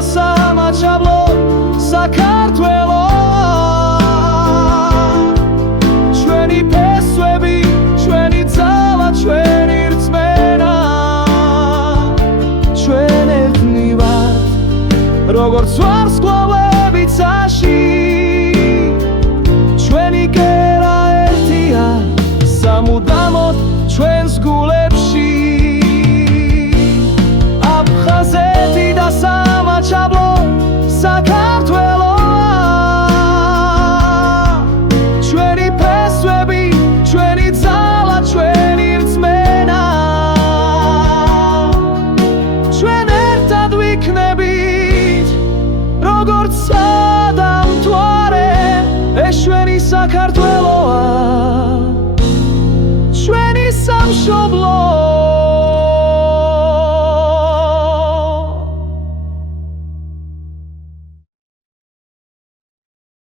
სამაჩაბლო საქართველო ჩვენი ფესვები ჩვენი ძალა ჩვენი რწმენა ჩვენ ერთნი ვართ როგორც ვარსკვლავები ცაში